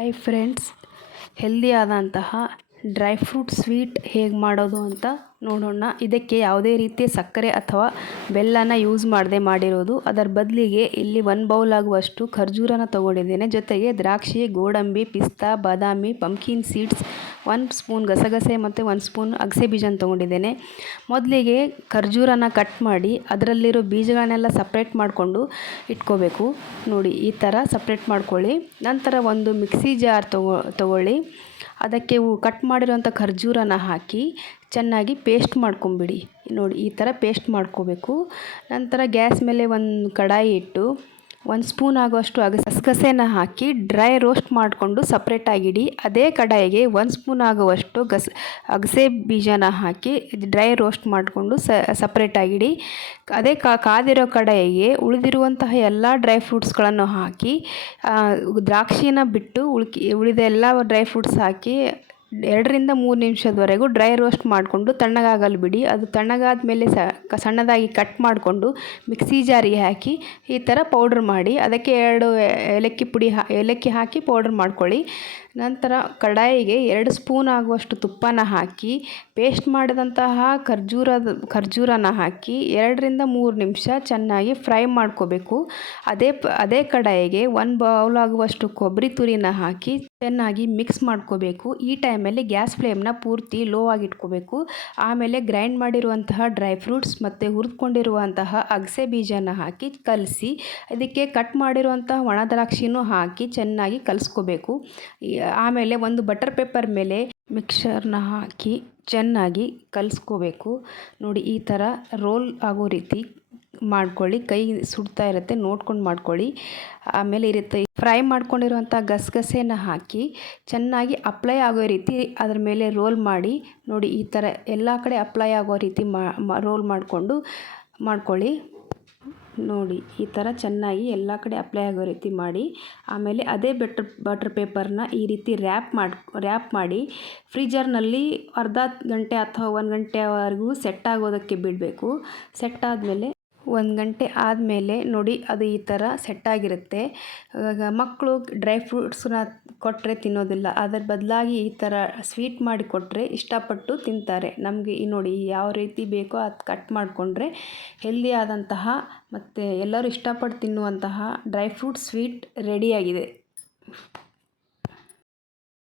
Hi friends healthy ಆದಂತಹ dry fruit sweet ಹೇಗೆ ಮಾಡೋದು ಅಂತ ನೋಡೋಣ. ಇದಕ್ಕೆ ಯಾವುದೇ ರೀತಿಯ ಸಕ್ಕರೆ ಅಥವಾ ಬೆಲ್ಲನ ಯೂಸ್ ಮಾಡದೆ ಮಾಡಿರೋದು. ಅದರ ಬದಲಿಗೆ ಇಲ್ಲಿ ಒನ್ ಬೌಲ್ ಆಗುವಷ್ಟು ಖರ್ಜೂರನ ತೊಗೊಂಡಿದ್ದೇನೆ. ಜೊತೆಗೆ ದ್ರಾಕ್ಷಿ ಗೋಡಂಬಿ, ಪಿಸ್ತಾ, ಬಾದಾಮಿ ಪಂಕಿನ್ ಸೀಡ್ಸ್ ಒಂದು ಸ್ಪೂನ್ ಗಸಗಸೆ ಮತ್ತು ಒಂದು ಸ್ಪೂನ್ ಅಗಸೆ ಬೀಜನ ತೊಗೊಂಡಿದ್ದೇನೆ. ಮೊದಲಿಗೆ ಖರ್ಜೂರನ ಕಟ್ ಮಾಡಿ ಅದರಲ್ಲಿರೋ ಬೀಜಗಳನ್ನೆಲ್ಲ ಸಪ್ರೇಟ್ ಮಾಡಿಕೊಂಡು ಇಟ್ಕೋಬೇಕು. ನೋಡಿ, ಈ ಥರ ಸಪ್ರೇಟ್ ಮಾಡ್ಕೊಳ್ಳಿ. ನಂತರ ಒಂದು ಮಿಕ್ಸಿ ಜಾರ್ ತಗೋ, ತಗೊಳ್ಳಿ. ಅದಕ್ಕೆ ಕಟ್ ಮಾಡಿರೋಂಥ ಖರ್ಜೂರನ ಹಾಕಿ ಚೆನ್ನಾಗಿ ಪೇಸ್ಟ್ ಮಾಡ್ಕೊಂಬಿಡಿ. ನೋಡಿ, ಈ ಥರ ಪೇಸ್ಟ್ ಮಾಡ್ಕೋಬೇಕು. ನಂತರ ಗ್ಯಾಸ್ ಮೇಲೆ ಒಂದು ಕಡಾಯಿ ಇಟ್ಟು ಒಂದು ಸ್ಪೂನ್ ಆಗುವಷ್ಟು ಅಗಸ, ಗಸಗಸೆನ ಹಾಕಿ ಡ್ರೈ ರೋಸ್ಟ್ ಮಾಡಿಕೊಂಡು ಸಪ್ರೇಟಾಗಿಡಿ ಅದೇ ಕಡಾಯಿಗೆ ಒಂದು ಸ್ಪೂನ್ ಆಗುವಷ್ಟು ಗಸ, ಅಗಸೆ ಬೀಜನ ಹಾಕಿ ಡ್ರೈ ರೋಸ್ಟ್ ಮಾಡಿಕೊಂಡು ಸಪ್ರೇಟಾಗಿಡಿ ಅದೇ ಕಾದಿರೋ ಕಡಾಯಿಗೆ ಉಳಿದಿರುವಂತಹ ಎಲ್ಲ ಡ್ರೈ ಫ್ರೂಟ್ಸ್ಗಳನ್ನು ಹಾಕಿ ದ್ರಾಕ್ಷಿನ ಬಿಟ್ಟು ಉಳ್ಕಿ, ಉಳಿದ ಎಲ್ಲ ಡ್ರೈ ಫ್ರೂಟ್ಸ್ ಹಾಕಿ ಎರಡರಿಂದ ಮೂರು ನಿಮಿಷದವರೆಗೂ ಡ್ರೈ ರೋಸ್ಟ್ ಮಾಡಿಕೊಂಡು ತಣ್ಣಗಾಗಲು ಬಿಡಿ. ಅದು ತಣ್ಣಗಾದ ಮೇಲೆ ಸಣ್ಣದಾಗಿ ಕಟ್ ಮಾಡಿಕೊಂಡು ಮಿಕ್ಸಿ ಜಾರಿಗೆ ಹಾಕಿ ಈ ಥರ ಪೌಡ್ರ್ ಮಾಡಿ, ಅದಕ್ಕೆ ಎರಡು ಏಲಕ್ಕಿ ಪುಡಿ ಹಾ, ಏಲಕ್ಕಿ ಹಾಕಿ ಪೌಡ್ರ್ ಮಾಡ್ಕೊಳ್ಳಿ. ನಂತರ ಕಡಾಯಿಗೆ ಎರಡು ಸ್ಪೂನ್ ಆಗುವಷ್ಟು ತುಪ್ಪನ ಹಾಕಿ, ಪೇಸ್ಟ್ ಮಾಡಿದಂತಹ ಖರ್ಜೂರದ, ಖರ್ಜೂರನ ಹಾಕಿ ಎರಡರಿಂದ ಮೂರು ನಿಮಿಷ ಚೆನ್ನಾಗಿ ಫ್ರೈ ಮಾಡ್ಕೋಬೇಕು. ಅದೇ ಅದೇ ಕಡಾಯಿಗೆ ಒಂದು ಬೌಲ್ ಆಗುವಷ್ಟು ಕೊಬ್ಬರಿ ತುರಿನ ಹಾಕಿ ಚೆನ್ನಾಗಿ ಮಿಕ್ಸ್ ಮಾಡ್ಕೋಬೇಕು. ಈ ಟೈಮಲ್ಲಿ ಗ್ಯಾಸ್ ಫ್ಲೇಮ್ನ ಪೂರ್ತಿ ಲೋ ಆಗಿಟ್ಕೋಬೇಕು. ಆಮೇಲೆ ಗ್ರೈಂಡ್ ಮಾಡಿರುವಂತಹ ಡ್ರೈ ಫ್ರೂಟ್ಸ್ ಮತ್ತು ಹುರಿದುಕೊಂಡಿರುವಂತಹ ಅಗಸೆ ಬೀಜನ ಹಾಕಿ ಕಲಸಿ ಅದಕ್ಕೆ ಕಟ್ ಮಾಡಿರುವಂತಹ ಒಣ ದ್ರಾಕ್ಷಿನೂ ಹಾಕಿ ಚೆನ್ನಾಗಿ ಕಲಿಸ್ಕೋಬೇಕು. ಆಮೇಲೆ ಒಂದು ಬಟರ್ ಪೇಪರ್ ಮೇಲೆ ಮಿಕ್ಸರ್ನ ಹಾಕಿ, ಚೆನ್ನಾಗಿ ಕಲಿಸ್ಕೋಬೇಕು. ನೋಡಿ, ಈ ಥರ ರೋಲ್ ಆಗೋ ರೀತಿ ಮಾಡ್ಕೊಳ್ಳಿ. ಕೈ ಸುಡ್ತಾ ಇರುತ್ತೆ, ನೋಡ್ಕೊಂಡು ಮಾಡ್ಕೊಳ್ಳಿ. ಆಮೇಲೆ ಇರುತ್ತೆ, ಫ್ರೈ ಮಾಡ್ಕೊಂಡಿರುವಂಥ ಗಸಗಸೆನ ಹಾಕಿ, ಚೆನ್ನಾಗಿ ಅಪ್ಲೈ ಆಗೋ ರೀತಿ ಅದ್ರ ಮೇಲೆ ರೋಲ್ ಮಾಡಿ, ನೋಡಿ, ಈ ಥರ ಎಲ್ಲ ಕಡೆ ಅಪ್ಲೈ ಆಗೋ ರೀತಿ ಮಾ, ರೋಲ್ ಮಾಡಿಕೊಂಡು ಮಾಡ್ಕೊಳ್ಳಿ. ನೋಡಿ, ಈ ಥರ ಚೆನ್ನಾಗಿ ಎಲ್ಲ ಕಡೆ ಅಪ್ಲೈ ಆಗೋ ರೀತಿ ಮಾಡಿ, ಆಮೇಲೆ ಅದೇ ಬೆಟ್ರ್ ಬಟರ್ ಪೇಪರ್ನ ಈ ರೀತಿ ರ್ಯಾಪ್ ಮಾಡಿ ರ್ಯಾಪ್ ಮಾಡಿ ಫ್ರೀಜರ್ನಲ್ಲಿ ಅರ್ಧ ಗಂಟೆ ಅಥವಾ ಒಂದು ಗಂಟೆವರೆಗೂ ಸೆಟ್ ಆಗೋದಕ್ಕೆ ಬಿಡಬೇಕು. ಸೆಟ್ ಆದಮೇಲೆ ಒಂದು ಗಂಟೆ ಆದಮೇಲೆ ನೋಡಿ ಅದು ಈ ಥರ ಸೆಟ್ಟಾಗಿರುತ್ತೆ ಮಕ್ಕಳು ಡ್ರೈ ಫ್ರೂಟ್ಸನ್ನ ಕೊಟ್ಟರೆ ತಿನ್ನೋದಿಲ್ಲ. ಅದರ ಬದಲಾಗಿ ಈ ಥರ ಸ್ವೀಟ್ ಮಾಡಿ ಕೊಟ್ಟರೆ ಇಷ್ಟಪಟ್ಟು ತಿಂತಾರೆ. ನಮಗೆ ಈ ನೋಡಿ ಯಾವ ರೀತಿ ಬೇಕೋ ಅದು ಕಟ್ ಮಾಡಿಕೊಂಡ್ರೆ ಹೆಲ್ದಿ ಆದಂತಹ ಮತ್ತು ಎಲ್ಲರೂ ಇಷ್ಟಪಟ್ಟು ತಿನ್ನುವಂತಹ ಡ್ರೈ ಫ್ರೂಟ್ ಸ್ವೀಟ್ ರೆಡಿಯಾಗಿದೆ